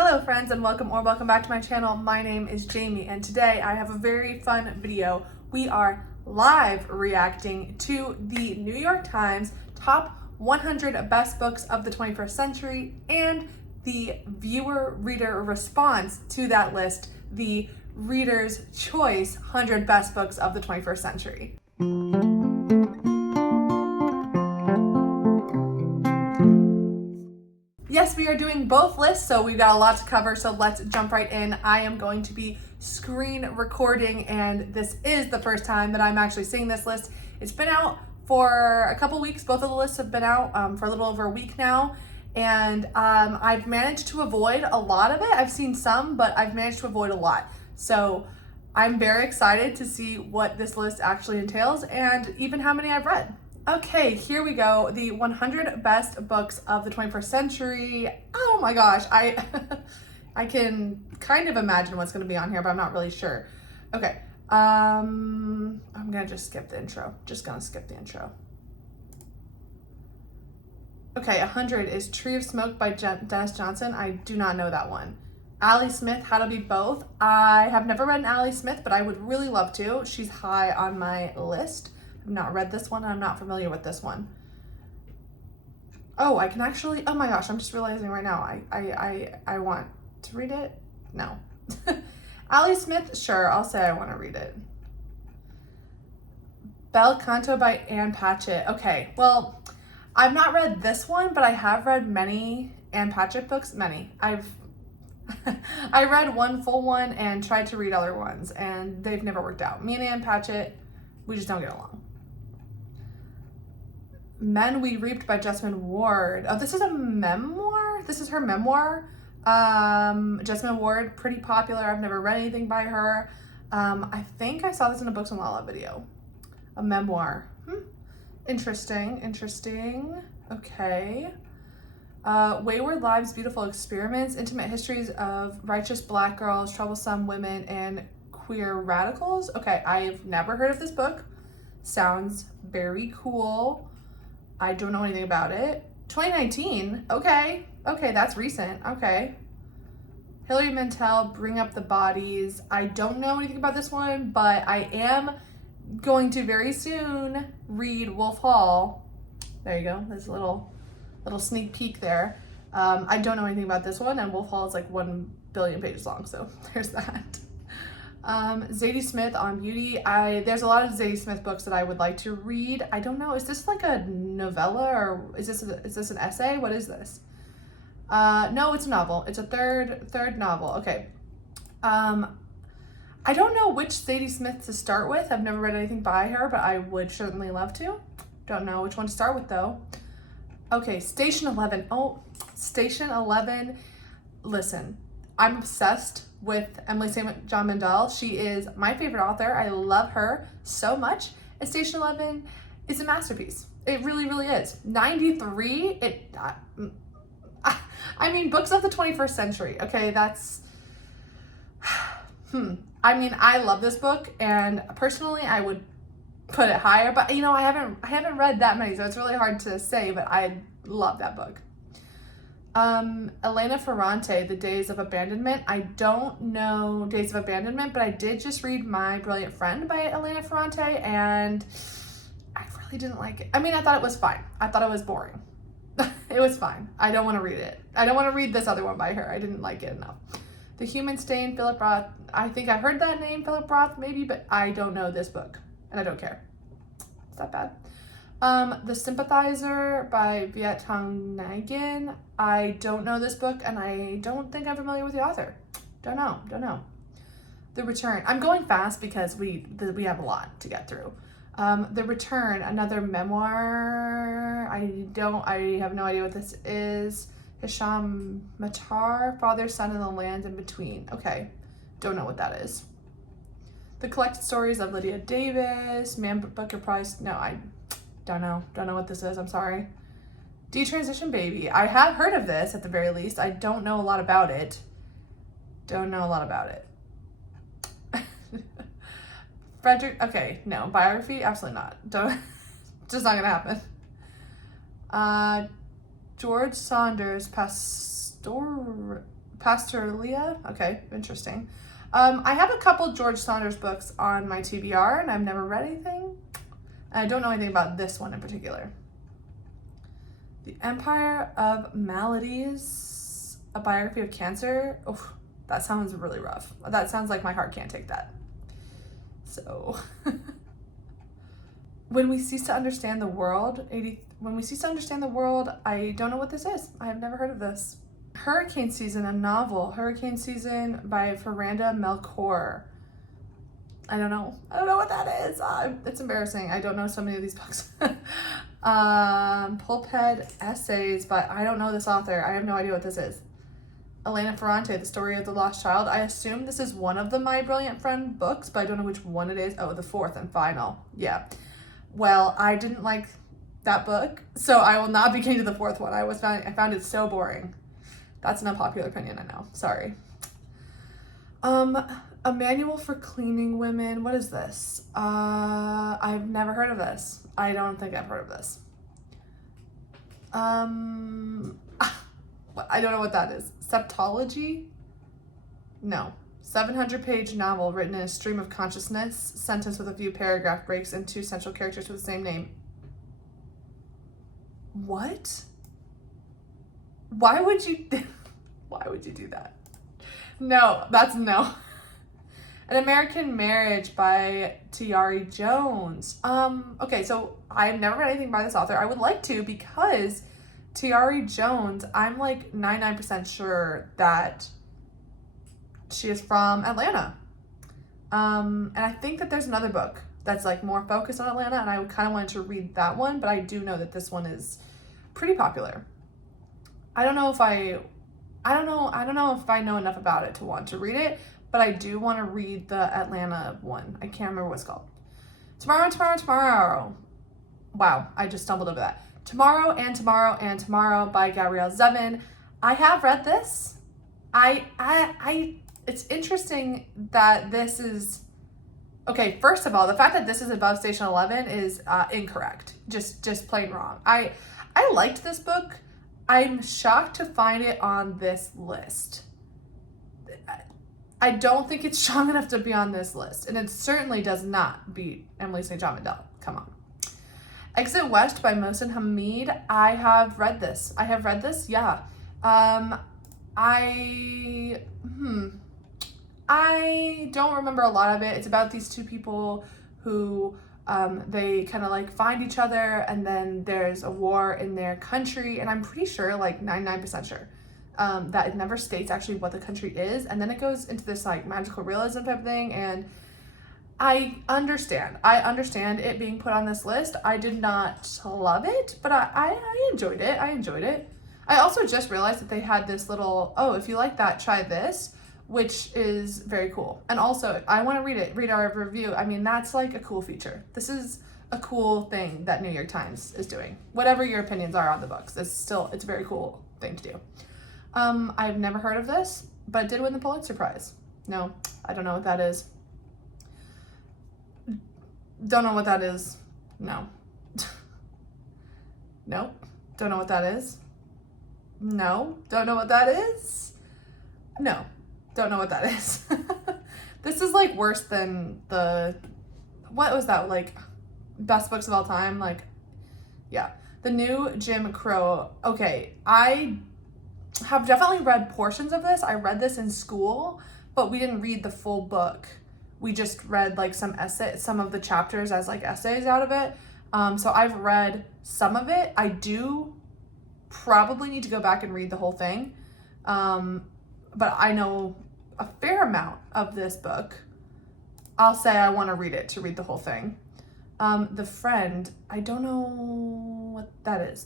Hello friends and welcome back to my channel. My name is Jamie and today I have a very fun video. We are live reacting to the New York Times top 100 best books of the 21st century and the viewer reader response to that list, the Reader's Choice 100 best books of the 21st century. Yes, we are doing both lists, so we've got a lot to cover, so let's jump right in. I am going to be screen recording, and this is the first time that I'm actually seeing this list. It's been out for a couple weeks. Both of the lists have been out for a little over a week now, and I've managed to avoid a lot of it. I've seen some, but I've managed to avoid a lot. So I'm very excited to see what this list actually entails and even how many I've read. Okay, here we go. The 100 best books of the 21st century. Oh my gosh, I can kind of imagine what's going to be on here, but I'm not really sure. Okay, I'm gonna just skip the intro. Just gonna skip the intro. Okay, 100 is Tree of Smoke by Denis Johnson. I do not know that one. Ali Smith, How to Be Both. I have never read an Ali Smith, but I would really love to. She's high on my list. I've not read this one. I'm not familiar with this one. Oh, I can actually, oh my gosh, I'm just realizing right now, I want to read it. No. Ali Smith, sure, I'll say I want to read it. Bel Canto by Ann Patchett. Okay, well, I've not read this one, but I have read many Ann Patchett books, many. I read one full one and tried to read other ones, and they've never worked out. Me and Ann Patchett, we just don't get along. Men We Reaped by Jesmyn Ward. Oh, this is a memoir? This is her memoir. Jesmyn Ward, pretty popular. I've never read anything by her. I think I saw this in a Books and Lala video. A memoir. Interesting. Okay. Wayward Lives, Beautiful Experiments, Intimate Histories of Righteous Black Girls, Troublesome Women, and Queer Radicals. Okay, I've never heard of this book. Sounds very cool. I don't know anything about it. 2019, okay, that's recent, okay. Hilary Mantel, Bring Up the Bodies. I don't know anything about this one, but I am going to very soon read Wolf Hall. There you go, there's a little sneak peek there. I don't know anything about this one, and Wolf Hall is like 1 billion pages long, so there's that. Zadie Smith on beauty. There's a lot of Zadie Smith books that I would like to read. I don't know, is this like a novella or is this an essay? What is this? No, it's a novel. It's a third novel. Okay. I don't know which Zadie Smith to start with. I've never read anything by her, but I would certainly love to. Don't know which one to start with though. Okay, Station 11. Oh, Station 11. Listen, I'm obsessed with Emily St. John Mandel. She is my favorite author. I love her so much. And Station 11 is a masterpiece. It really, really is. 93, I mean, books of the 21st century. Okay, that's, I mean, I love this book, and personally, I would put it higher, but you know, I haven't read that many, so it's really hard to say, but I love that book. Elena Ferrante, The Days of Abandonment. I don't know Days of Abandonment, but I did just read My Brilliant Friend by Elena Ferrante, and I really didn't like it. I mean, I thought it was fine. I thought it was boring. It was fine. I don't want to read it. I don't want to read this other one by her. I didn't like it enough. The Human Stain, Philip Roth. I think I've heard that name, Philip Roth, maybe, but I don't know this book, and I don't care. It's that bad. The Sympathizer by Viet Thanh Nguyen. I don't know this book, and I don't think I'm familiar with the author. Don't know. The Return. I'm going fast because we have a lot to get through. The Return, another memoir. I have no idea what this is. Hisham Matar, Father, Son, and the Land in Between. Okay, don't know what that is. The Collected Stories of Lydia Davis, Man Booker Prize. No, I don't know what this is. I'm sorry. Detransition Baby. I have heard of this at the very least. I don't know a lot about it. Frederick. Okay, no biography. Absolutely not. Just not gonna happen. George Saunders, Pastoralia. Okay, interesting. I have a couple George Saunders books on my TBR, and I've never read anything. And I don't know anything about this one in particular. The Empire of Maladies, a biography of cancer. Oh, that sounds really rough. That sounds like my heart can't take that. So, when we cease to understand the world, when we cease to understand the world, I don't know what this is. I have never heard of this. Hurricane Season, a novel. Hurricane Season by Veranda Melchor. I don't know what that is. It's embarrassing. I don't know so many of these books. Pulphead Essays, but I don't know this author. I have no idea what this is. Elena Ferrante, The Story of the Lost Child. I assume this is one of the My Brilliant Friend books, but I don't know which one it is. Oh, the fourth and final. Yeah. Well, I didn't like that book, so I will not be getting to the fourth one. I found it so boring. That's an unpopular opinion, I know. Sorry. A Manual for Cleaning Women. What is this? I've never heard of this. I don't think I've heard of this. I don't know what that is. Septology? No. 700-page novel written in a stream of consciousness, sentence with a few paragraph breaks and two central characters with the same name. What? Why would you do that? No, that's no. An American Marriage by Tayari Jones. Okay, so I've never read anything by this author. I would like to, because Tayari Jones, I'm like 99% sure that she is from Atlanta. And I think that there's another book that's like more focused on Atlanta, and I kind of wanted to read that one, but I do know that this one is pretty popular. I don't know if I know enough about it to want to read it, but I do want to read the Atlanta one. I can't remember what it's called. Tomorrow. Wow, I just stumbled over that. Tomorrow and Tomorrow by Gabrielle Zevin. I have read this. It's interesting that this is, okay, first of all, the fact that this is above Station 11 is incorrect. Just plain wrong. I liked this book. I'm shocked to find it on this list. I don't think it's strong enough to be on this list, and it certainly does not beat Emily St. John Mandel. Come on. Exit West by Mohsin Hamid. I have read this, yeah. I don't remember a lot of it. It's about these two people who they kind of like find each other, and then there's a war in their country, and I'm pretty sure, like 99% sure, that it never states actually what the country is, and then it goes into this like magical realism type thing, and I understand it being put on this list. I did not love it, but I enjoyed it. I also just realized that they had this little, oh, if you like that, try this, which is very cool. And also, I want to read our review. I mean, that's like a cool feature. This is a cool thing that New York Times is doing. Whatever your opinions are on the books, it's a very cool thing to do. I've never heard of this, but it did win the Pulitzer Prize. No, I don't know what that is. Don't know what that is. No. Nope. Don't know what that is. No. Don't know what that is. No. Don't know what that is. This is like worse than what was that, like best books of all time? Like, yeah. The New Jim Crow. Okay, I have definitely read portions of this. I read this in school, but we didn't read the full book. We just read like some of the chapters as like essays out of it. So I've read some of it. I do probably need to go back and read the whole thing. But I know a fair amount of this book. I'll say I want to read it to read the whole thing. The Friend, I don't know what that is.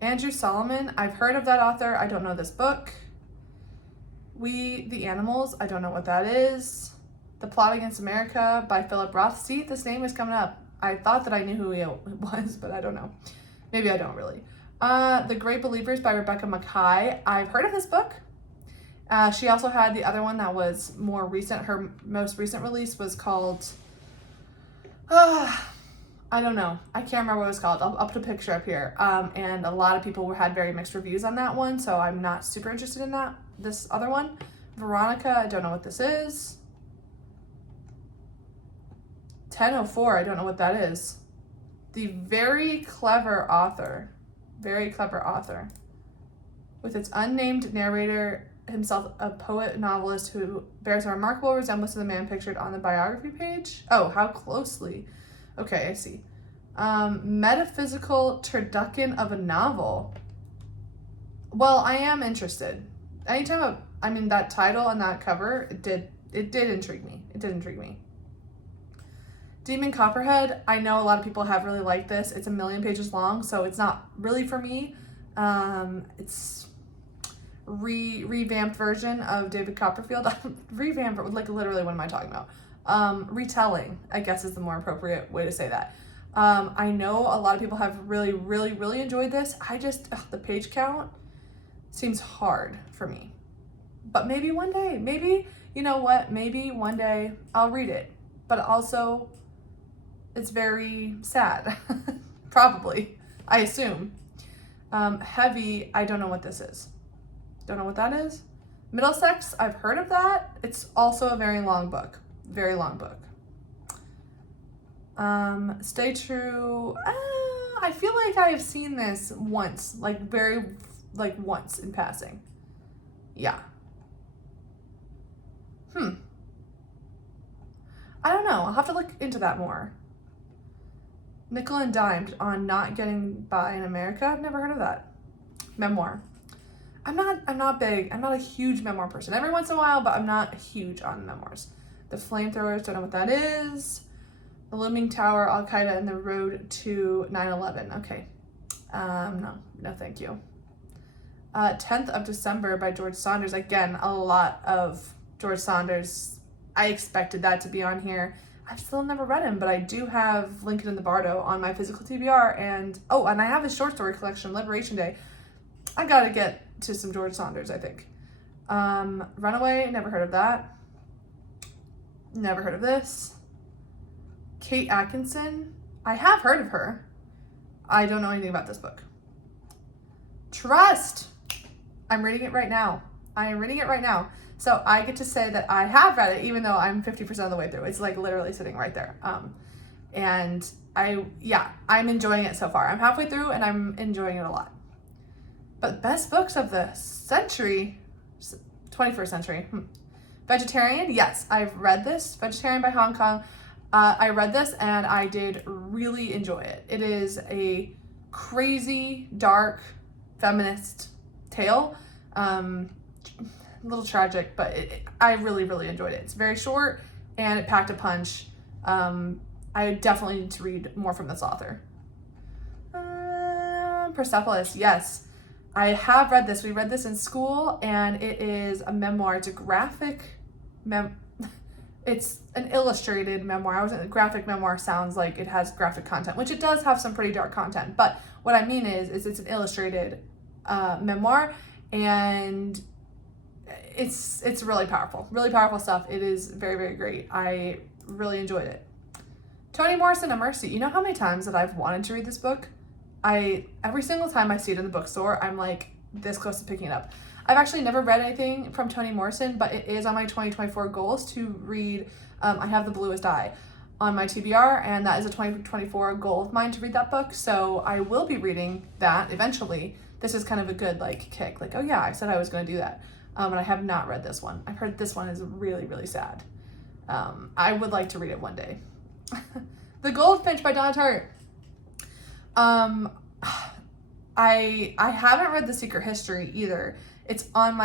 Andrew Solomon, I've heard of that author. I don't know this book. We the Animals, I don't know what that is. The Plot Against America by Philip Roth. See, this name is coming up. I thought that I knew who he was, but I don't know. Maybe I don't really. The Great Believers by Rebecca Makkai. I've heard of this book. She also had the other one that was more recent. Her most recent release was called, I don't know. I can't remember what it was called. I'll put a picture up here. And a lot of people had very mixed reviews on that one, so I'm not super interested in that. This other one, Veronica, I don't know what this is. 1004, I don't know what that is. The very clever author, with its unnamed narrator, himself a poet novelist who bears a remarkable resemblance to the man pictured on the biography page. Oh, how closely. Okay, I see. Metaphysical turducken of a novel. Well, I am interested. Anytime that title and that cover, it did intrigue me. It did intrigue me. Demon Copperhead, I know a lot of people have really liked this. It's 1,000,000 pages long, so it's not really for me. It's revamped version of David Copperfield. Revamped, like literally, what am I talking about? Retelling, I guess, is the more appropriate way to say that. I know a lot of people have really, really, really enjoyed this. The page count seems hard for me. But maybe one day, maybe one day I'll read it. But also, it's very sad. Probably, I assume. Heavy, I don't know what this is. Don't know what that is. Middlesex, I've heard of that. It's also a very long book. Very long book. Stay True. I feel like I have seen this once, once in passing. Yeah. I don't know. I'll have to look into that more. Nickel and Dimed on Not Getting By in America. I've never heard of that. Memoir. I'm not a huge memoir person. Every once in a while, but I'm not huge on memoirs. The Flamethrowers, don't know what that is. The Looming Tower, Al-Qaeda, and the Road to 9/11. Okay. No, thank you. 10th of December by George Saunders. Again, a lot of George Saunders. I expected that to be on here. I've still never read him, but I do have Lincoln and the Bardo on my physical TBR, and I have his short story collection, Liberation Day. I gotta get to some George Saunders, I think. Runaway, never heard of that. Never heard of this. Kate Atkinson, I have heard of her. I don't know anything about this book. Trust, I'm reading it right now. So I get to say that I have read it, even though I'm 50% of the way through. It's like literally sitting right there. And I'm enjoying it so far. I'm halfway through and I'm enjoying it a lot. But best books of the century, 21st century. Vegetarian, yes, I've read this. Vegetarian by Hong Kong. I read this and I did really enjoy it. It is a crazy, dark, feminist tale. A little tragic, but I really, really enjoyed it. It's very short and it packed a punch. I definitely need to read more from this author. Persepolis, yes. I have read this. We read this in school and it is a memoir. It's a graphic it's an illustrated memoir. Graphic memoir sounds like it has graphic content, which it does have some pretty dark content. But what I mean is it's an illustrated memoir, and it's really powerful stuff. It is very, very great. I really enjoyed it. Toni Morrison, A Mercy. You know how many times that I've wanted to read this book? Every single time I see it in the bookstore, I'm like this close to picking it up. I've actually never read anything from Toni Morrison, but it is on my 2024 goals to read. I have The Bluest Eye on my TBR, and that is a 2024 goal of mine to read that book. So I will be reading that eventually. This is kind of a good kick. Oh yeah, I said I was going to do that. And I have not read this one. I've heard this one is really, really sad. I would like to read it one day. The Goldfinch by Donna Tartt. I haven't read The Secret History either. It's on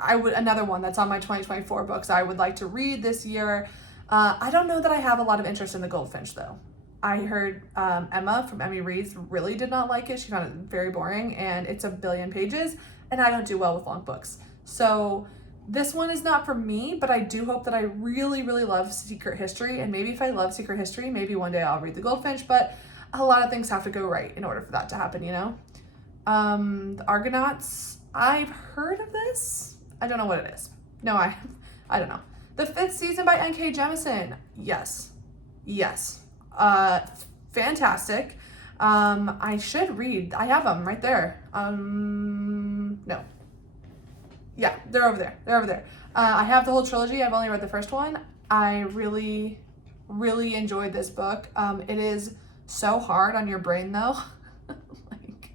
another one that's on my 2024 books I would like to read this year. I don't know that I have a lot of interest in The Goldfinch though. I heard Emma from Emmy Reads really did not like it. She found it very boring, and it's 1 billion pages, and I don't do well with long books. So this one is not for me, but I do hope that I really, really love Secret History, and maybe if I love Secret History, maybe one day I'll read The Goldfinch, but a lot of things have to go right in order for that to happen, you know? The Argonauts, I've heard of this. I don't know what it is. No, I don't know. The 5th Season by N.K. Jemisin. Yes. Fantastic. I should read. I have them right there. No. Yeah, they're over there. They're over there. I have the whole trilogy. I've only read the first one. I really, really enjoyed this book. It is so hard on your brain though. Like,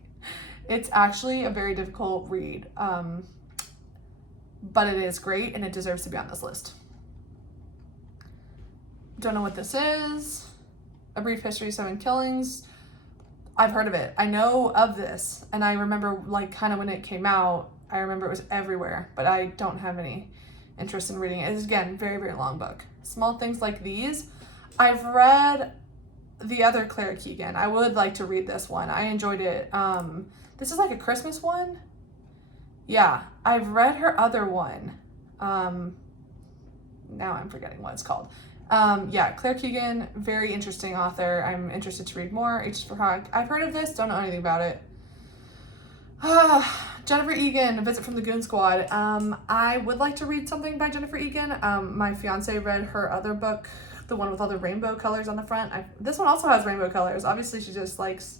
it's actually a very difficult read. But it is great and it deserves to be on this list. Don't know what this is. A Brief History of Seven Killings. I've heard of it. I know of this, and I remember like kind of when it came out, I remember it was everywhere, but I don't have any interest in reading it. It's again, very, very long book. Small Things Like These. I've read the other Claire Keegan. I would like to read this one. I enjoyed it. This is like a Christmas one. Yeah, I've read her other one. Now I'm forgetting what it's called. Yeah, Claire Keegan, very interesting author. I'm interested to read more. H for Hawk. I've heard of this, don't know anything about it. Jennifer Egan, A Visit from the Goon Squad. I would like to read something by Jennifer Egan. My fiance read her other book, the one with all the rainbow colors on the front. This one also has rainbow colors. Obviously, she just likes...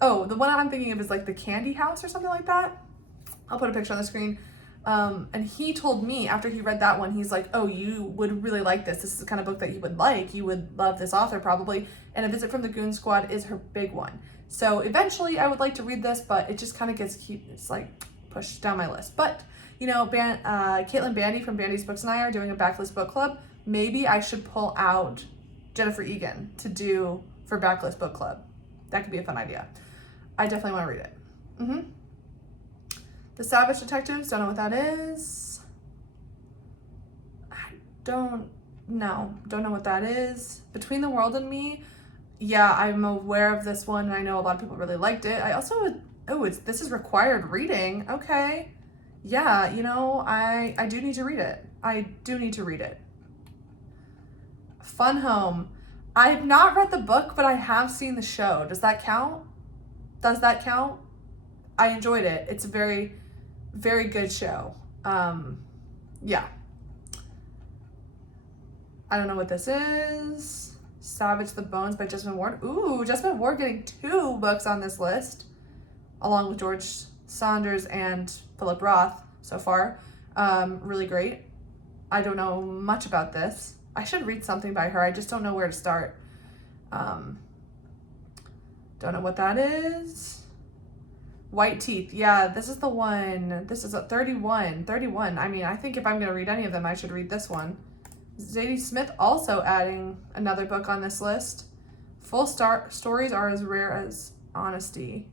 Oh, the one I'm thinking of is like The Candy House or something like that. I'll put a picture on the screen. And he told me after he read that one, he's like, oh, you would really like this. This is the kind of book that you would like. You would love this author probably. And A Visit from the Goon Squad is her big one. So eventually I would like to read this, but it just kind of it's like pushed down my list. But, you know, Caitlin Bandy from Bandy's Books and I are doing a backlist book club. Maybe I should pull out Jennifer Egan to do for backlist book club. That could be a fun idea. I definitely want to read it. The Savage Detectives, don't know what that is. I don't know what that is. Between the World and Me, yeah, I'm aware of this one, and I know a lot of people really liked it. I also, this is required reading. Okay. Yeah, you know, I do need to read it. I do need to read it. Fun Home. I've not read the book, but I have seen the show. Does that count? Does that count? I enjoyed it. It's a very, very good show. Yeah. I don't know what this is. Savage the Bones by Jesmyn Ward. Ooh, Jesmyn Ward getting 2 books on this list, along with George Saunders and Philip Roth so far. Really great. I don't know much about this. I should read something by her. I just don't know where to start. Don't know what that is. White Teeth. Yeah, this is the one. This is a 31. I mean, I think if I'm going to read any of them, I should read this one. Zadie Smith also adding another book on this list. Full stories are as rare as honesty.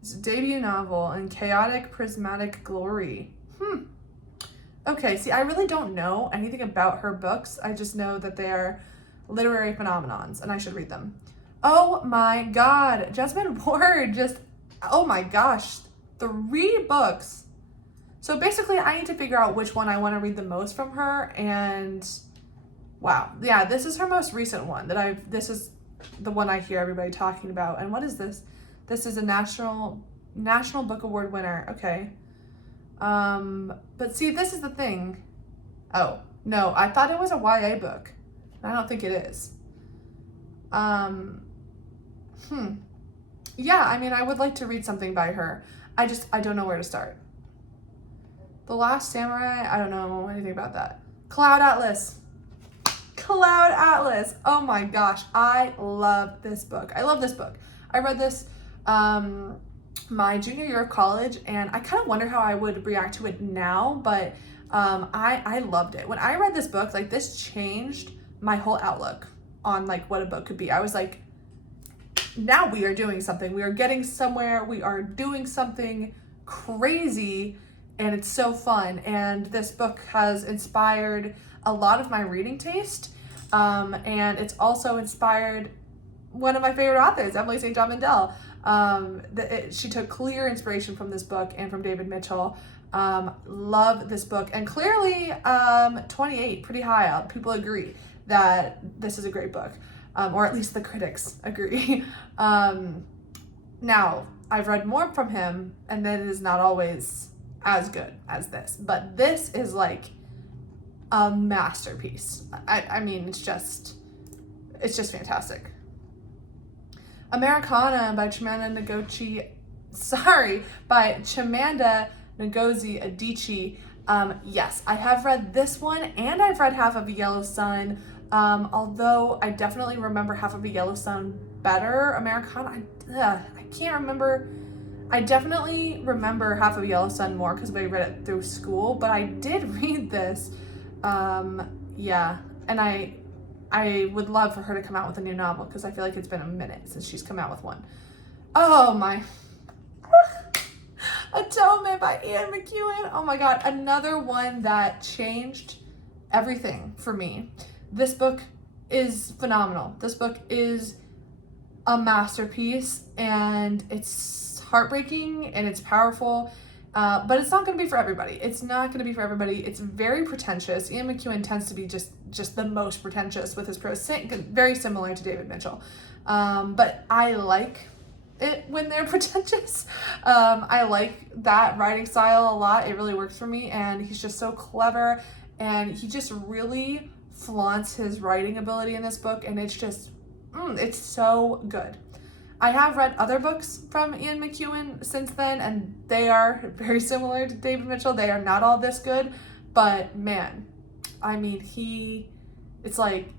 It's a debut novel in chaotic prismatic glory. Okay, see, I really don't know anything about her books. I just know that they are literary phenomenons, and I should read them. Oh my God, Jesmyn Ward just, oh my gosh, 3 books. So basically, I need to figure out which one I want to read the most from her, and wow, yeah, this is her most recent one this is the one I hear everybody talking about. And what is this? This is a National Book Award winner. Okay. But see, this is the thing. Oh, no, I thought it was a YA book. I don't think it is. Yeah, I mean, I would like to read something by her. I don't know where to start. The Last Samurai, I don't know anything about that. Cloud Atlas. Oh my gosh, I love this book. I read this my junior year of college, and I kind of wonder how I would react to it now, but I loved it. When I read this book, like, this changed my whole outlook on like what a book could be. I was like, now we are doing something. We are getting somewhere. We are doing something crazy, and it's so fun. And this book has inspired a lot of my reading taste, and it's also inspired one of my favorite authors, Emily St. John Mandel. She took clear inspiration from this book and from David Mitchell. Love this book, and clearly 28, pretty high up. People agree that this is a great book, or at least the critics agree. Now, I've read more from him, and that is not always as good as this, but this is like a masterpiece. I mean, it's just it's just fantastic. Americana by Chimamanda Ngozi Adichie. Yes, I have read this one, and I've read Half of a Yellow Sun. Although I definitely remember Half of a Yellow Sun better. Americana, I can't remember. I definitely remember Half of a Yellow Sun more because I read it through school, but I did read this. Yeah, and I would love for her to come out with a new novel because I feel like it's been a minute since she's come out with one. Oh my. Atonement by Ian McEwan. Oh my God, another one that changed everything for me. This book is phenomenal. This book is a masterpiece, and it's heartbreaking and it's powerful, but it's not going to be for everybody. It's not going to be for everybody. It's very pretentious. Ian McEwan tends to be just the most pretentious with his prose, very similar to David Mitchell. But I like it when they're pretentious. I like that writing style a lot. It really works for me, and he's just so clever, and he just really flaunts his writing ability in this book, and it's just it's so good. I have read other books from Ian McEwan since then, and they are very similar to David Mitchell. They are not all this good, but man, I mean, it's like,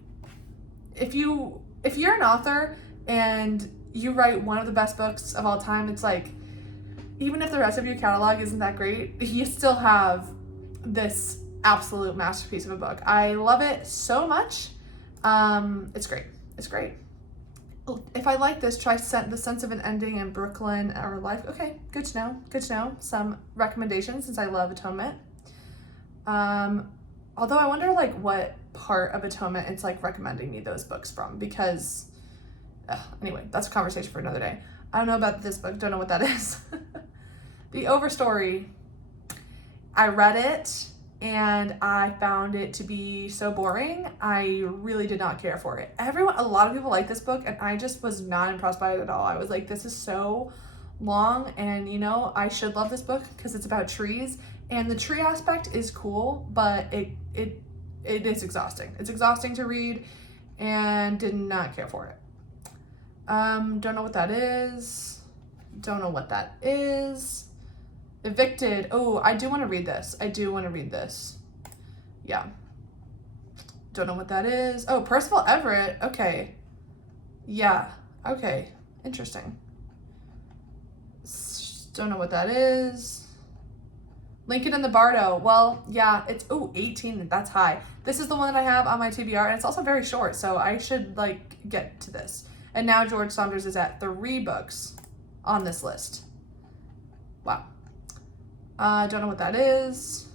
if you're an author and you write one of the best books of all time, it's like, even if the rest of your catalog isn't that great, you still have this absolute masterpiece of a book. I love it so much. It's great. It's great. If I like this, try The Sense of an Ending in Brooklyn or Life. Okay, good to know. Good to know. Some recommendations since I love Atonement. Although I wonder like what part of Atonement it's like recommending me those books from, because anyway, that's a conversation for another day. I don't know about this book. Don't know what that is. The Overstory. I read it and I found it to be so boring. I really did not care for it. A lot of people like this book, and I just was not impressed by it at all. I was like, this is so long, and I should love this book because it's about trees, and the tree aspect is cool, but it is exhausting. It's exhausting to read, and did not care for it. Don't know what that is. Don't know what that is. Evicted. Oh, I do want to read this. Yeah. Don't know what that is. Oh, Percival Everett. Okay. Yeah. Okay. Interesting. Don't know what that is. Lincoln and the Bardo. Well, yeah, it's 18. That's high. This is the one that I have on my TBR, and it's also very short, so I should get to this. And now George Saunders is at 3 books on this list. Wow. Don't know what that is.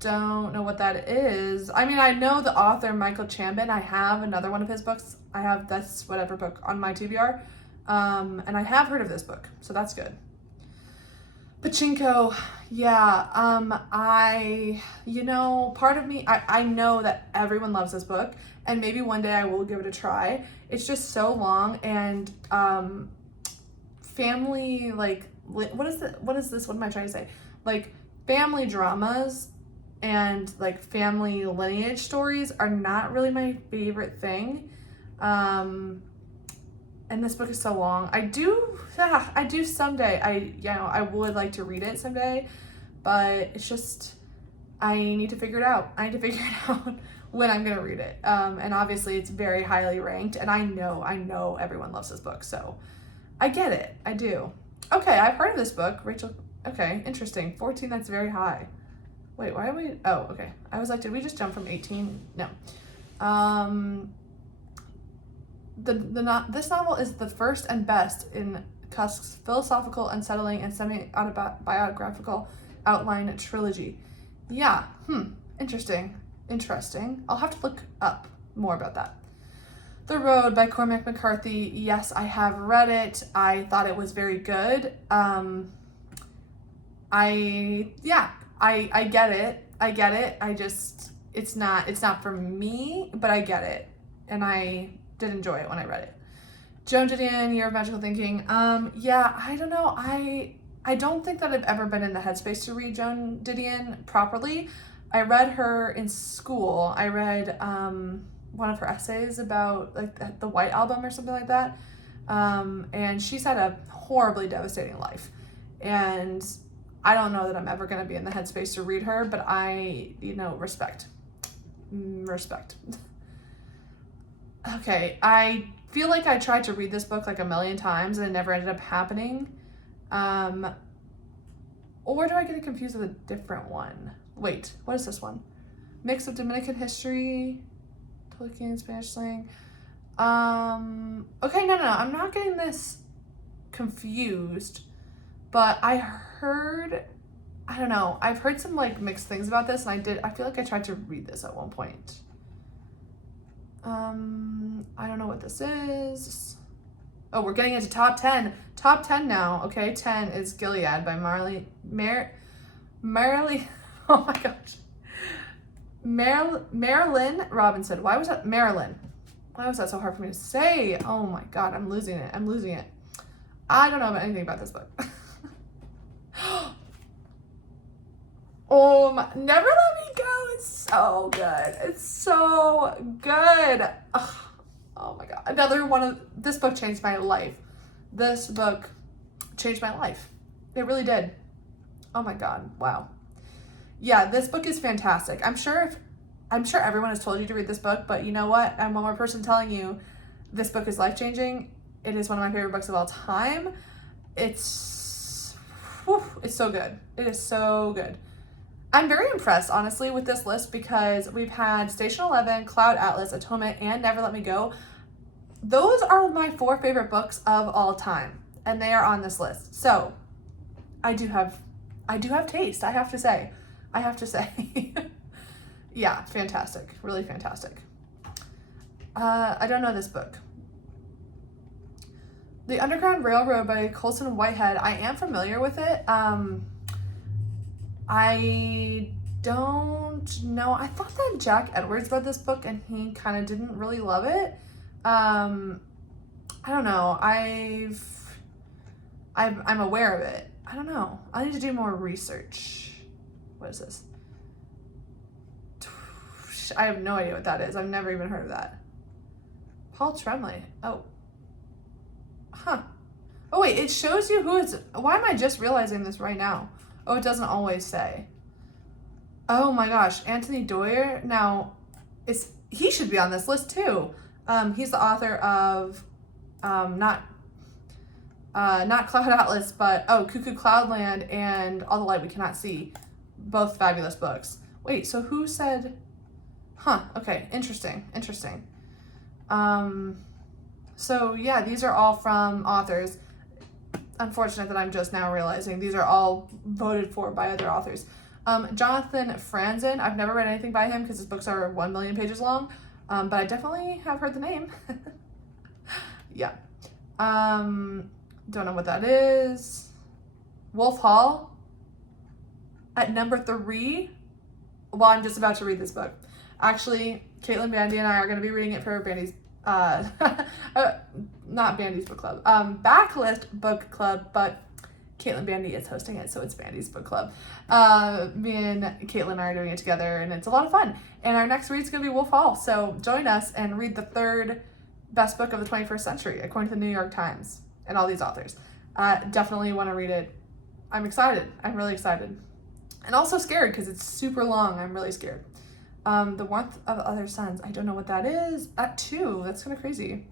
Don't know what that is. I mean, I know the author, Michael Chambon. I have another one of his books. I have This Whatever book on my TBR. And I have heard of this book, so that's good. Pachinko. Yeah. Part of me, I know that everyone loves this book, and maybe one day I will give it a try. It's just so long, and family, what is this? What am I trying to say? Family dramas and family lineage stories are not really my favorite thing. And this book is so long. I do someday. I would like to read it someday, but it's just, I need to figure it out. When I'm gonna read it. And obviously it's very highly ranked, and I know everyone loves this book, so I get it. I do. Okay, I've heard of this book. Rachel, okay, interesting. 14, that's very high. Wait, why are we, oh, okay. I was like, did we just jump from 18? No. This novel is the first and best in Cusk's philosophical, unsettling, and semi-autobiographical outline trilogy. Yeah, interesting. I'll have to look up more about that. The Road by Cormac McCarthy. Yes, I have read it. I thought it was very good. I get it. It's not for me, but I get it. And I did enjoy it when I read it. Joan Didion, Year of Magical Thinking. Yeah, I don't know. I don't think that I've ever been in the headspace to read Joan Didion properly. I read her in school. I read, one of her essays about like the White Album or something like that. And she's had a horribly devastating life. And I don't know that I'm ever going to be in the headspace to read her, but I, respect. Respect. Okay, I feel like I tried to read this book like a million times and it never ended up happening. Or do I get it confused with a different one? Wait, what is this one? Mix of Dominican history, Tolkien, Spanish slang. Okay, no, I'm not getting this confused, but I've heard some like mixed things about this, and I feel like I tried to read this at one point. I don't know what this is. Oh, we're getting into top 10. Top 10 now. Okay, 10 is Gilead by oh my gosh. Marilynne Robinson. Why was that Marilyn? Why was that so hard for me to say? Oh my God, I'm losing it. I don't know about anything about this book. Never Let Me Go is so good. It's so good. Ugh. Oh my God. This book changed my life. This book changed my life. It really did. Oh my God. Wow. Yeah, this book is fantastic. I'm sure everyone has told you to read this book, but you know what? I'm one more person telling you this book is life-changing. It is one of my favorite books of all time. It's so good. It is so good. I'm very impressed, honestly, with this list because we've had Station 11, Cloud Atlas, Atonement, and Never Let Me Go. Those are my 4 favorite books of all time, and they are on this list. So I do have taste, I have to say. Yeah, fantastic. Really fantastic. I don't know this book. The Underground Railroad by Colson Whitehead. I am familiar with it. I don't know. I thought that Jack Edwards read this book and he kind of didn't really love it. I don't know. I'm aware of it. I don't know. I need to do more research. What is this? I have no idea what that is. I've never even heard of that. Paul Tremblay. Oh. Huh. Oh wait, it shows you who it's... Why am I just realizing this right now? Oh, it doesn't always say. Oh my gosh, Anthony Doerr. Now, he should be on this list too. He's the author of not Cloud Atlas, but Cuckoo Cloudland and All the Light We Cannot See. Both fabulous books. Wait, so who said... Huh, okay, interesting. So yeah, these are all from authors. Unfortunate that I'm just now realizing these are all voted for by other authors. Jonathan Franzen, I've never read anything by him because his books are 1 million pages long, but I definitely have heard the name. Yeah. Don't know what that is. Wolf Hall at number 3. Well, I'm just about to read this book. Actually, Caitlin Bandy and I are going to be reading it for Bandy's, not Bandy's book club, Backlist book club, but Caitlin Bandy is hosting it, so it's Bandy's book club. Me and Caitlin are doing it together, and it's a lot of fun. And our next read is going to be Wolf Hall, so join us and read the 3rd best book of the 21st century, according to the New York Times and all these authors. Definitely want to read it. I'm excited. I'm really excited. And also scared because it's super long. I'm really scared. The Warmth of Other Suns. I don't know what that is. At 2. That's kind of crazy.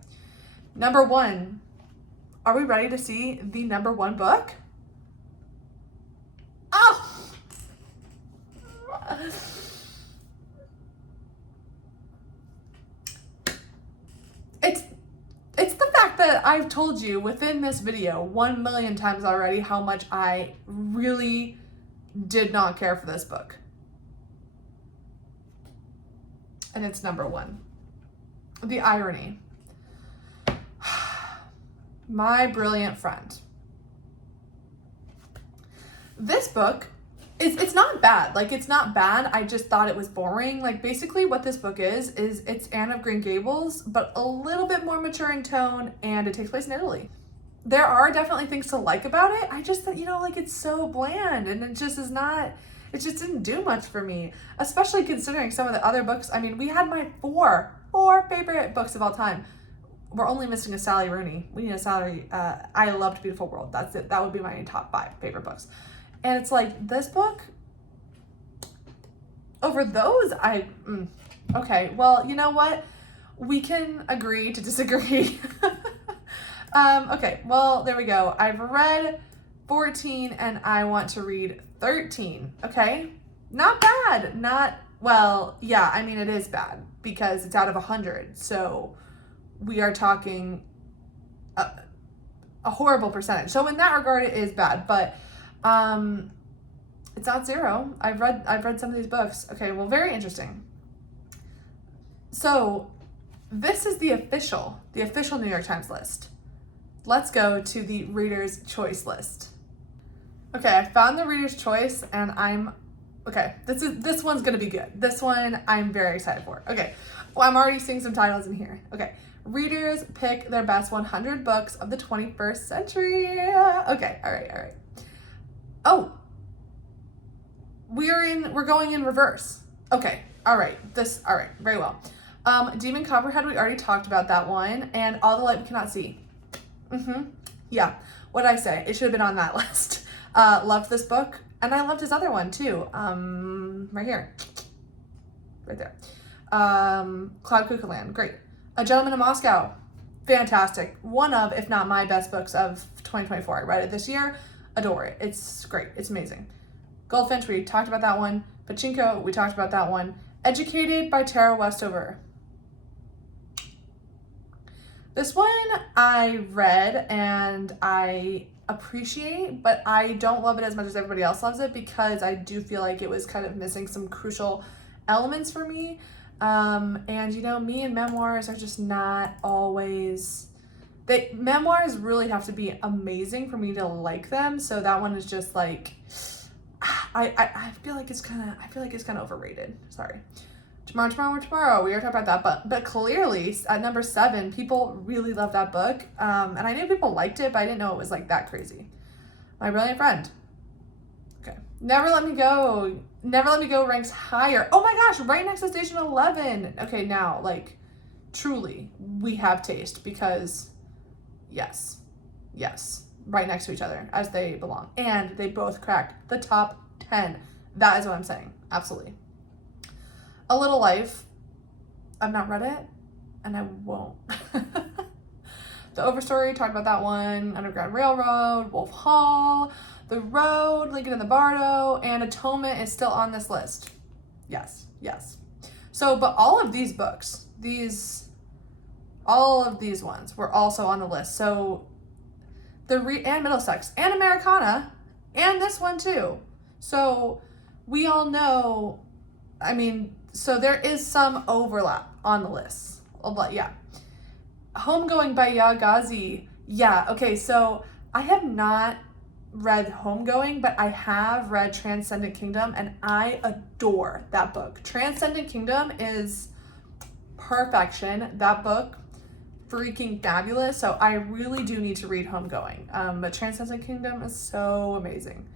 Number 1. Are we ready to see the number 1 book? Oh! It's the fact that I've told you within this video 1 million times already how much I really did not care for this book. And it's number 1. The irony. My Brilliant Friend. This book, it's not bad. Like, it's not bad. I just thought it was boring. Like, basically what this book is it's Anne of Green Gables, but a little bit more mature in tone, and it takes place in Italy. There are definitely things to like about it. I just thought, like, it's so bland, and it just didn't do much for me, especially considering some of the other books. I mean, we had my 4 4 favorite books of all time. We're only missing a Sally Rooney. We need a Sally. I Loved Beautiful World. That's it. That would be my top 5 favorite books. And it's like, this book, over those, okay, well, you know what? We can agree to disagree. Okay, well, there we go. I've read 14 and I want to read 13. Okay, not bad. Well, yeah, I mean, it is bad because it's out of 100. So we are talking a horrible percentage. So in that regard, it is bad, but it's not 0. I've read some of these books. Okay, well, very interesting. So this is the official New York Times list. Let's go to the Reader's Choice list. Okay, I found the Reader's Choice and this one's gonna be good. This one I'm very excited for. Okay, well, I'm already seeing some titles in here. Okay, readers pick their best 100 books of the 21st century. Okay, all right. Oh, we're going in reverse. Okay, all right, very well. Demon Copperhead, we already talked about that one, and All the Light We Cannot See. Yeah, what did I say? It should have been on that list. Loved this book, and I loved his other one too. Right here. Right there. Cloud Cuckoo Land, great. A Gentleman in Moscow, fantastic. One of, if not my best books of 2024. I read it this year, adore it. It's great, it's amazing. Goldfinch, we talked about that one. Pachinko, we talked about that one. Educated by Tara Westover. This one I read and I appreciate, but I don't love it as much as everybody else loves it because I do feel like it was kind of missing some crucial elements for me. And you know, me and memoirs are just not always, memoirs really have to be amazing for me to like them. So that one is just like, I feel like it's kind of overrated. Sorry. Tomorrow. We are talking about that, but clearly at number 7, people really love that book. And I knew people liked it, but I didn't know it was like that crazy. My Brilliant Friend. Okay. Never Let Me Go ranks higher. Oh my gosh, right next to Station 11. Okay, now, like, truly, we have taste because, yes, right next to each other as they belong. And they both cracked the top 10. That is what I'm saying. Absolutely. A Little Life. I've not read it, and I won't. The Overstory, talked about that one. Underground Railroad, Wolf Hall, The Road, Lincoln in the Bardo, and Atonement is still on this list. Yes. So, but all of these books, all of these ones were also on the list. So, and Middlesex, and Americana, and this one too. So, we all know, I mean, so there is some overlap on the list. Yeah. Homegoing by Yaa Gyasi. Yeah, okay, so I have not read Homegoing, but I have read Transcendent Kingdom, and I adore that book. Transcendent Kingdom is perfection. That book, freaking fabulous. So I really do need to read Homegoing. But Transcendent Kingdom is so amazing.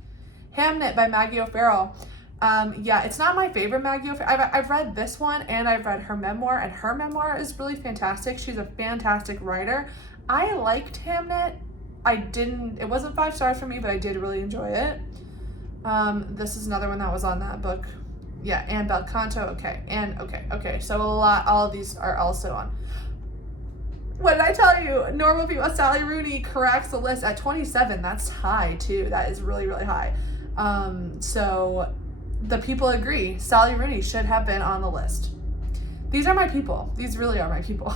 Hamnet by Maggie O'Farrell. Yeah, it's not my favorite Maggie O'Farrell. I've read this one and I've read her memoir, and her memoir is really fantastic. She's a fantastic writer. I liked Hamnet. It wasn't 5 stars for me, but I did really enjoy it. This is another one that was on that book. Yeah, and Bel Canto, okay. So all of these are also on. What did I tell you? Normal People, Sally Rooney cracks the list at 27. That's high too. That is really, really high. So the people agree. Sally Rooney should have been on the list. These are my people. These really are my people.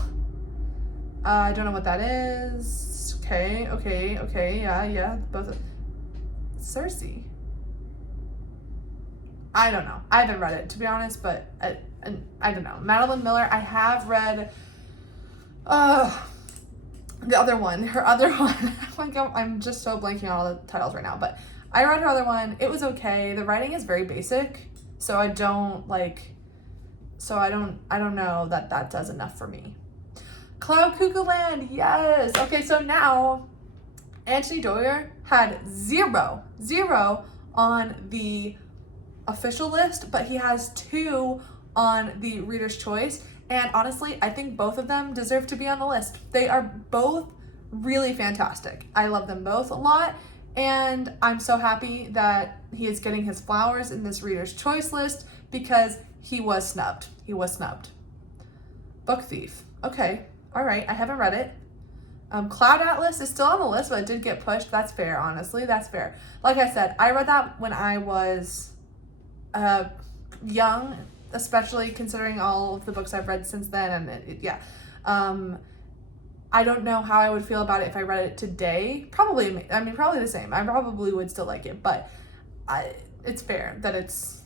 I don't know what that is. Okay. Yeah. Both. Cersei. I don't know. I haven't read it, to be honest, but I don't know. Madeline Miller, I have read the other one. Her other one. I'm just so blanking on all the titles right now, but I read her other one. It was okay. The writing is very basic, so I don't know that does enough for me. Cloud Cuckoo Land, yes. Okay, so now Anthony Doerr had zero on the official list, but he has 2 on the Reader's Choice, And honestly, I think both of them deserve to be on the list. They are both really fantastic. I love them both a lot. And I'm so happy that he is getting his flowers in this Reader's Choice list because he was snubbed. He was snubbed. Book Thief. Okay. All right. I haven't read it. Cloud Atlas is still on the list, but it did get pushed. That's fair, honestly. That's fair. Like I said, I read that when I was young, especially considering all of the books I've read since then. And I don't know how I would feel about it if I read it today. Probably the same. I probably would still like it, but it's fair that it's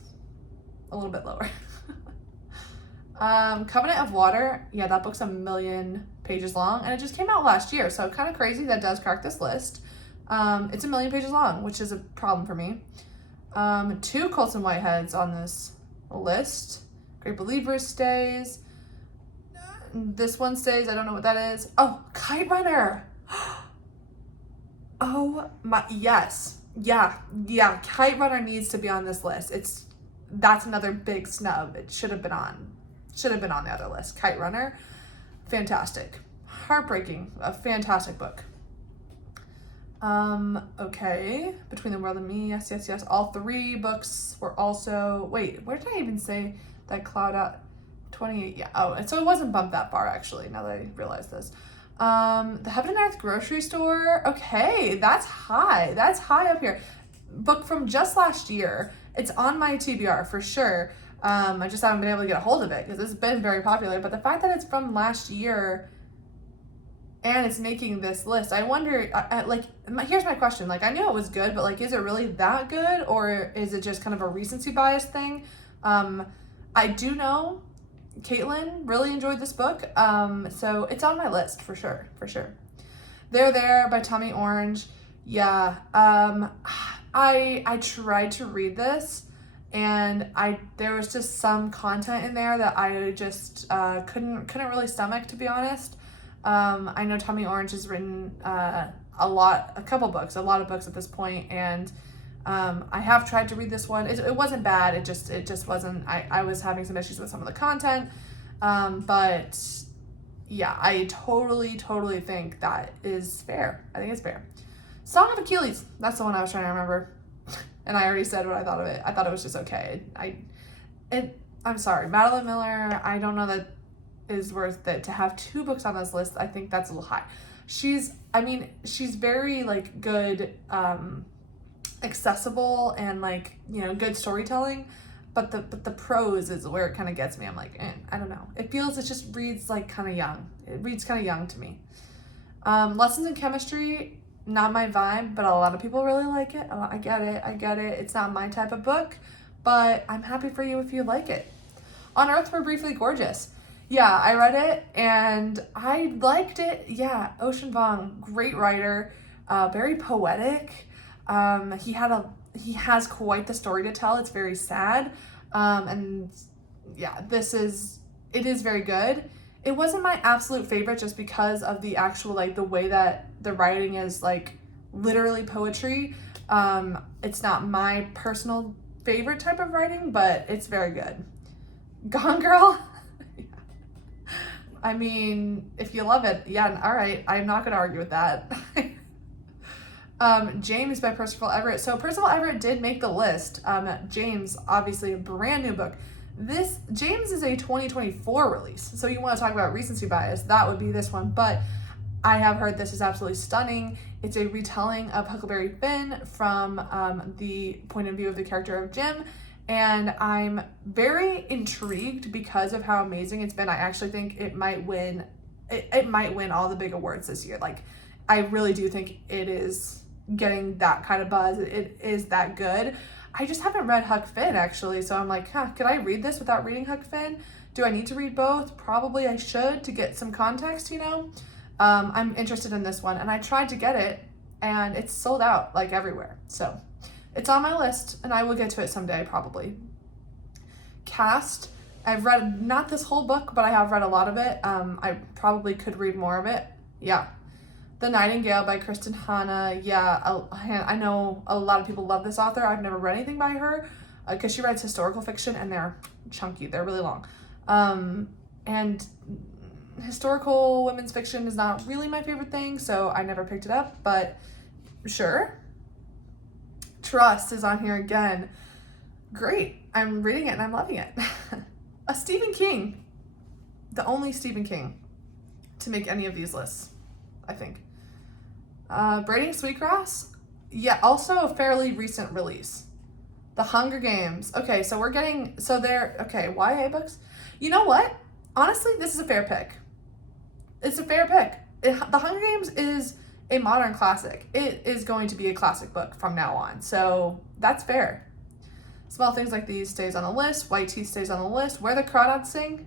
a little bit lower. Covenant of Water. Yeah, that book's 1,000,000 pages long, and it just came out last year, so kind of crazy that does crack this list. It's 1,000,000 pages long, which is a problem for me. 2 Colson Whiteheads on this list. Great Believers stays. This one stays. I don't know what that is. Oh, Kite Runner. Oh my, yes. Yeah. Kite Runner needs to be on this list. That's another big snub. It should have been on the other list. Kite Runner. Fantastic. Heartbreaking. A fantastic book. Okay. Between the World and Me. Yes. All 3 books were also, wait, where did I even say that Cloud Out 28? Yeah. Oh, and so it wasn't bumped that far actually, now that I realize this. The Heaven and Earth Grocery Store. Okay. That's high. That's high up here. Book from just last year. It's on my TBR for sure. I just haven't been able to get a hold of it because it's been very popular. But the fact that it's from last year and it's making this list, I wonder, here's my question. Like, I knew it was good, but like, is it really that good, or is it just kind of a recency bias thing? I do know Caitlin really enjoyed this book. So it's on my list for sure. They're There by Tommy Orange. Yeah. I tried to read this, and there was just some content in there that I just couldn't really stomach, to be honest. I know Tommy Orange has written a lot of books at this point, and I have tried to read this one. It wasn't bad. It just wasn't. I was having some issues with some of the content, but yeah, I totally think that is fair. I think it's fair. Song of Achilles. That's the one I was trying to remember. And I already said what I thought of it. I thought it was just okay. I'm sorry. Madeline Miller, I don't know that is worth it to have 2 books on this list. I think that's a little high. She's very like good, accessible and like, good storytelling. But the prose is where it kind of gets me. I'm like, I don't know. It just reads like kind of young. It reads kind of young to me. Lessons in Chemistry. Not my vibe, but a lot of people really like it. I get it. It's not my type of book, but I'm happy for you if you like it. On Earth We're Briefly Gorgeous. Yeah, I read it and I liked it. Yeah, Ocean Vuong, great writer, very poetic. He has quite the story to tell. It's very sad. And yeah, it is very good. It wasn't my absolute favorite just because of the actual, like, the way that the writing is, like, literally poetry. It's not my personal favorite type of writing, but it's very good. Gone Girl? I mean, if you love it, yeah, all right. I'm not going to argue with that. James by Percival Everett. So Percival Everett did make the list. James, obviously a brand new book. James is a 2024 release, so you want to talk about recency bias, that would be this one, but I have heard this is absolutely stunning. It's a retelling of Huckleberry Finn from the point of view of the character of Jim, and I'm very intrigued because of how amazing it's been. I actually think it might win all the big awards this year. Like, I really do think it is getting that kind of buzz. It is that good. I just haven't read Huck Finn, actually, so I'm like, could I read this without reading Huck Finn? Do I need to read both? Probably I should to get some context, I'm interested in this one, and I tried to get it, and it's sold out, like, everywhere. So it's on my list, and I will get to it someday, probably. Caste. I've read, not this whole book, but I have read a lot of it. I probably could read more of it. Yeah. The Nightingale by Kristen Hanna. Yeah, I know a lot of people love this author. I've never read anything by her because she writes historical fiction and they're chunky. They're really long. And historical women's fiction is not really my favorite thing, so I never picked it up, but sure. Trust is on here again. Great. I'm reading it and I'm loving it. A Stephen King. The only Stephen King to make any of these lists, I think. Braiding Sweetgrass. Yeah, also a fairly recent release. The Hunger Games. Okay, so we're getting, so they're, okay, YA books. You know what? Honestly, this is a fair pick. It's a fair pick. The Hunger Games is a modern classic. It is going to be a classic book from now on. So that's fair. Small Things Like These stays on the list. White Teeth stays on the list. Where the Crawdads Sing.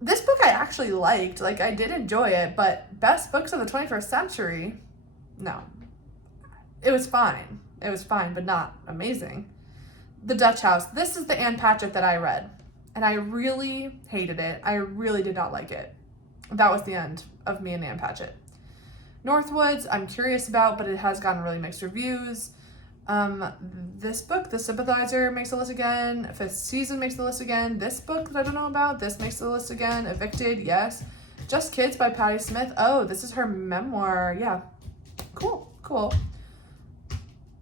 This book I actually liked. Like, I did enjoy it, but best books of the 21st century? No. It was fine. It was fine, but not amazing. The Dutch House. This is the Anne Patchett that I read, and I really hated it. I really did not like it. That was the end of me and Anne Patchett. Northwoods, I'm curious about, but it has gotten really mixed reviews. This book, The Sympathizer, makes the list again. Fifth Season makes the list again. This book that I don't know about, this makes the list again. Evicted, yes. Just Kids by Patti Smith. Oh, this is her memoir. Yeah. Cool, cool.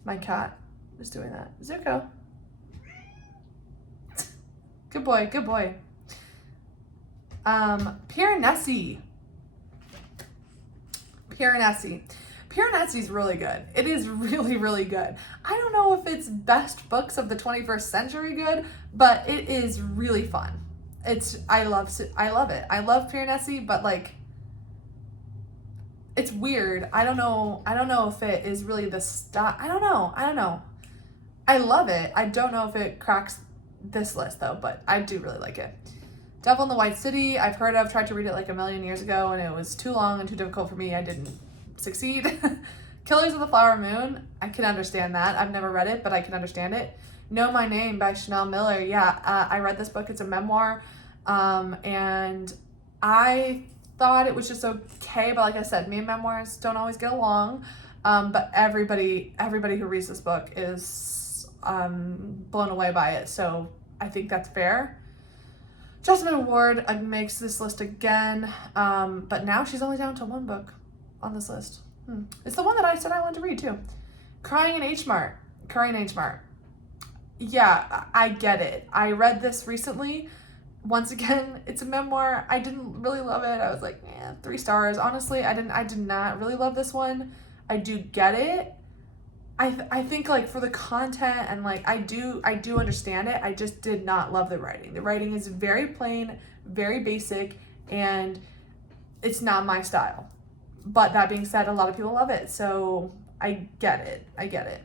My cat is doing that. Zuko. Good boy, good boy. Piranesi. Piranesi's really good. It is really, really good. I don't know if it's best books of the 21st century good, but it is really fun. I love it. I love Piranesi, but like, it's weird. I don't know if it is really the style. I don't know. I love it. I don't know if it cracks this list though, but I do really like it. Devil in the White City, I've heard of, tried to read it like a million years ago, and it was too long and too difficult for me. I didn't succeed. Killers of the Flower Moon, I can understand that. I've never read it, but I can understand it. Know My Name by Chanel Miller. Yeah, I read this book. It's a memoir, and I thought it was just okay, but like I said, me and memoirs don't always get along, but everybody who reads this book is blown away by it, so I think that's fair. Jessamine Ward makes this list again, but now she's only down to one book on this list. It's the one that I said I wanted to read too. Crying in H Mart. Yeah, I get it. I read this recently. Once again, it's a memoir. I didn't really love it. I was like, 3 stars. Honestly, I did not really love this one. I do get it. I think like for the content and like I do understand it. I just did not love the writing. The writing is very plain, very basic, and it's not my style. But that being said, a lot of people love it, so I get it.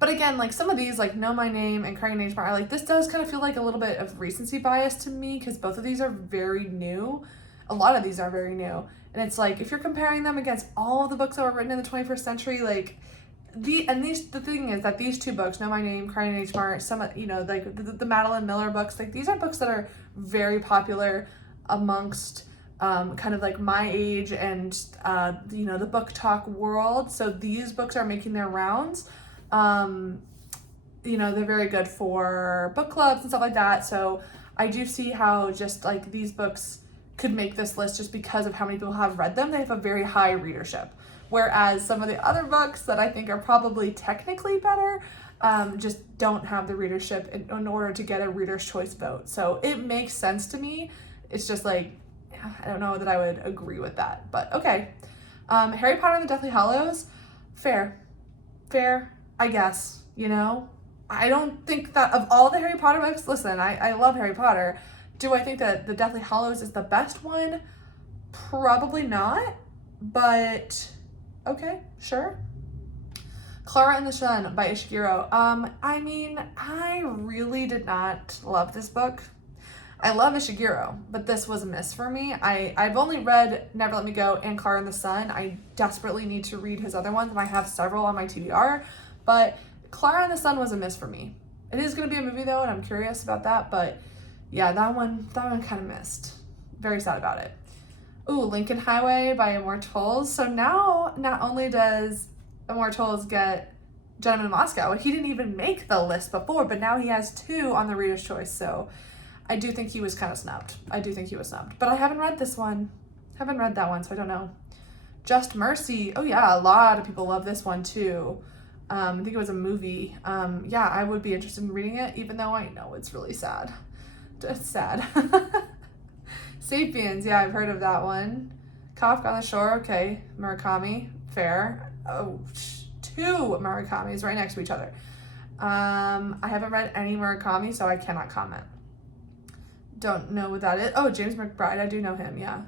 But again, like some of these, like Know My Name and Crying in H Mart, like this does kind of feel like a little bit of recency bias to me because both of these are very new. A lot of these are very new, and it's like if you're comparing them against all of the books that were written in the 21st century, like the thing is that these 2 books, Know My Name, Crying in H Mart, some like the Madeline Miller books, like these are books that are very popular amongst kind of like my age and the book talk world. So these books are making their rounds. They're very good for book clubs and stuff like that. So I do see how just like these books could make this list just because of how many people have read them. They have a very high readership. Whereas some of the other books that I think are probably technically better just don't have the readership in order to get a reader's choice vote. So it makes sense to me. It's just like, I don't know that I would agree with that, but okay. Harry Potter and the Deathly Hallows, fair, I guess, I don't think that of all the Harry Potter books, listen, I love Harry Potter. Do I think that the Deathly Hallows is the best one? Probably not, but okay, sure. Clara and the Sun by Ishiguro. I really did not love this book. I love Ishiguro, but this was a miss for me. I've only read Never Let Me Go and Clara and the Sun. I desperately need to read his other ones, and I have several on my TBR, but Clara and the Sun was a miss for me. It is going to be a movie though, and I'm curious about that, but yeah, that one kind of missed. Very sad about it. Ooh, Lincoln Highway by Immortals. So now, not only does Immortals get Gentleman in Moscow. He didn't even make the list before, but now he has 2 on the Reader's Choice. So I do think he was kind of snubbed. But I haven't read this one. Haven't read that one, so I don't know. Just Mercy. Oh yeah, a lot of people love this one too. I think it was a movie. Yeah, I would be interested in reading it, even though I know it's really sad. It's sad. Sapiens. Yeah, I've heard of that one. Kafka on the Shore. Okay. Murakami. Fair. Oh, 2 Murakamis right next to each other. I haven't read any Murakami, so I cannot comment. Don't know what that is. Oh, James McBride. I do know him. Yeah.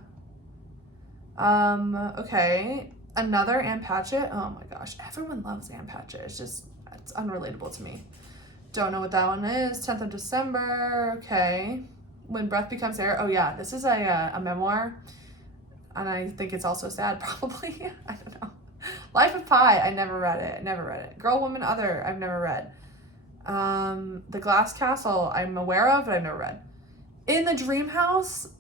Okay. Another Ann Patchett. Oh my gosh. Everyone loves Ann Patchett. It's unrelatable to me. Don't know what that one is. 10th of December. Okay. When Breath Becomes Air. Oh yeah. This is a memoir. And I think it's also sad, probably. I don't know. Life of Pi. I never read it. Girl, Woman, Other. I've never read. The Glass Castle. I'm aware of, but I've never read. In the Dream House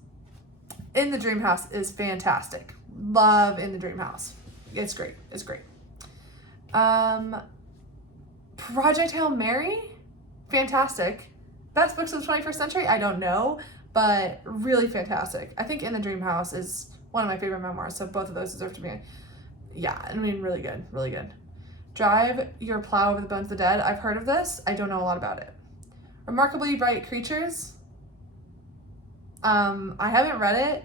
is fantastic. Love In the Dream House. It's great. Project Hail Mary, fantastic. Best books of the 21st century, I don't know, but really fantastic. I think In the Dream House is one of my favorite memoirs, so both of those deserve to be, really good. Drive Your Plow Over the Bones of the Dead. I've heard of this. I don't know a lot about it. Remarkably Bright Creatures. I haven't read it.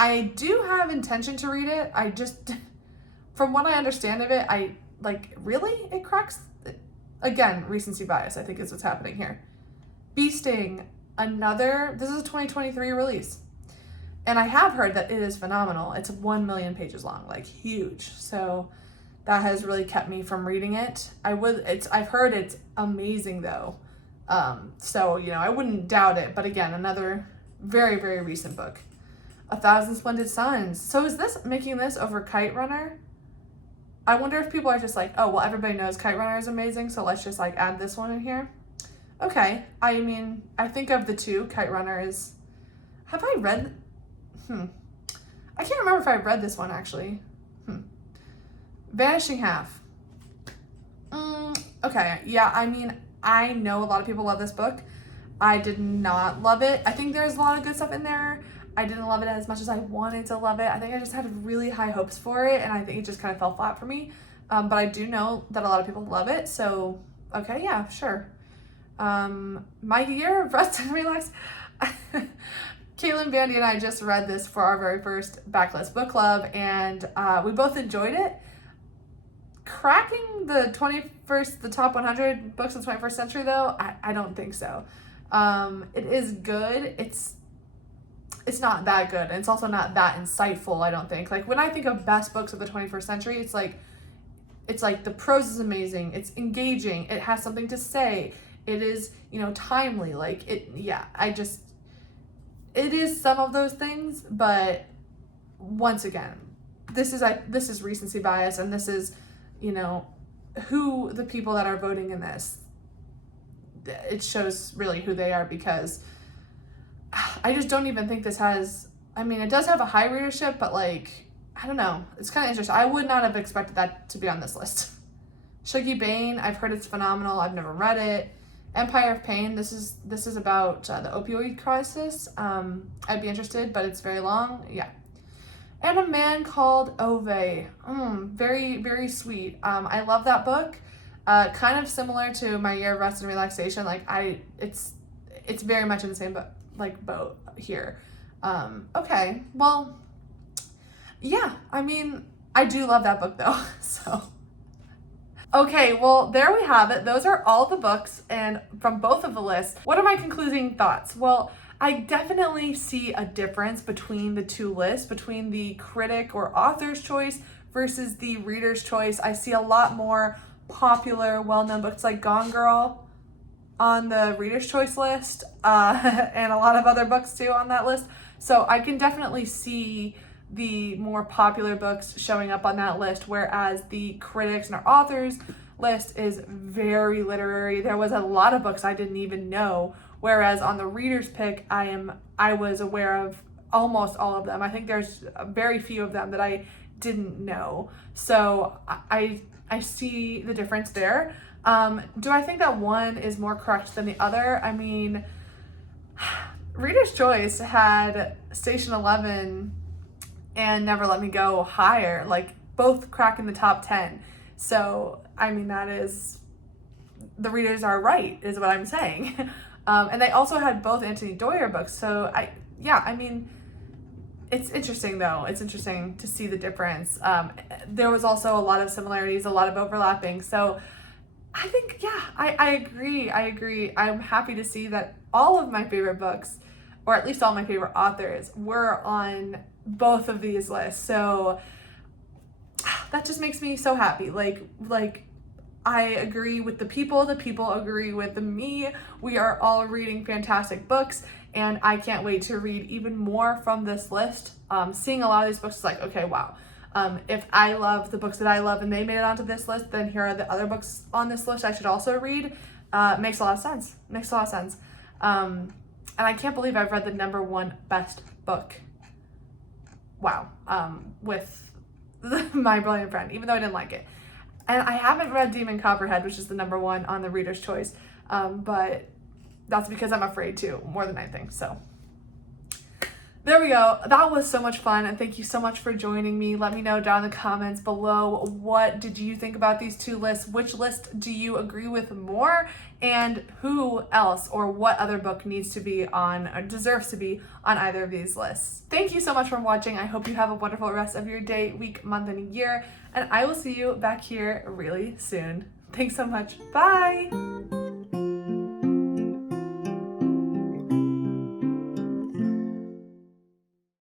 I do have intention to read it. I just, from what I understand of it, it cracks. Again, recency bias, I think is what's happening here. Bee Sting, this is a 2023 release. And I have heard that it is phenomenal. It's 1 million pages long, huge. So that has really kept me from reading it. I've heard it's amazing though. So, I wouldn't doubt it. But again, another very, very recent book. 1,000 Splendid Suns. So is this making this over Kite Runner? I wonder if people are just oh, well, everybody knows Kite Runner is amazing, so let's just add this one in here. Okay. I think of the 2, Kite Runner is... Have I read... I can't remember if I read this one, actually. Vanishing Half. Okay. Yeah, I know a lot of people love this book. I did not love it. I think there's a lot of good stuff in there. I didn't love it as much as I wanted to love it. I think I just had really high hopes for it, and I think it just kind of fell flat for me. But I do know that a lot of people love it, so okay, yeah, sure. My Year of Rest and Relax. Caitlin Bandy and I just read this for our very first Backlist Book Club, and we both enjoyed it. Cracking the top 100 books of the 21st century, though, I don't think so. It is good. It's not that good. And it's also not that insightful, I don't think. When I think of best books of the 21st century, it's the prose is amazing. It's engaging. It has something to say. It is, timely. It is some of those things, but once again, this is recency bias, and this is, who the people that are voting in this, it shows really who they are, because I just don't even think this has, it does have a high readership, but I don't know. It's kind of interesting. I would not have expected that to be on this list. Shuggie Bain, I've heard it's phenomenal. I've never read it. Empire of Pain, this is about the opioid crisis. I'd be interested, but it's very long. Yeah. And A Man Called Ove. Very, very sweet. I love that book. Kind of similar to My Year of Rest and Relaxation. It's very much in the same boat here. Okay, well, yeah, I do love that book though, so. Okay, well, there we have it. Those are all the books and from both of the lists. What are my concluding thoughts? Well, I definitely see a difference between the 2 lists, between the critic or author's choice versus the reader's choice. I see a lot more popular, well-known books like Gone Girl on the reader's choice list, and a lot of other books too on that list. So I can definitely see the more popular books showing up on that list, whereas the critics and our authors list is very literary. There was a lot of books I didn't even know, whereas on the reader's pick, I was aware of almost all of them. I think there's very few of them that I didn't know. So I see the difference there. Do I think that one is more correct than the other? I mean, Reader's Choice had Station 11 and Never Let Me Go higher, like both cracking the top 10. So, I mean, that is, the readers are right, is what I'm saying. And they also had both Anthony Doerr books. So, I mean, it's interesting though. It's interesting to see the difference. There was also a lot of similarities, a lot of overlapping. So, I think, I agree. I'm happy to see that all of my favorite books, or at least all my favorite authors, were on both of these lists. So that just makes me so happy. Like I agree with the people agree with me. We are all reading fantastic books, and I can't wait to read even more from this list. Seeing a lot of these books is like, okay, wow. If I love the books that I love and they made it onto this list, then here are the other books on this list I should also read. Makes a lot of sense. And I can't believe I've read the number one best book. Wow. With My Brilliant Friend, even though I didn't like it. And I haven't read Demon Copperhead, which is the number one on the Reader's Choice. But that's because I'm afraid to, more than anything. So there we go. That was so much fun, and thank you so much for joining me. Let me know down in the comments below, what did you think about these two lists? Which list do you agree with more? And who else or what other book needs to be on or deserves to be on either of these lists? Thank you so much for watching. I hope you have a wonderful rest of your day, week, month, and year, and I will see you back here really soon. Thanks so much. Bye!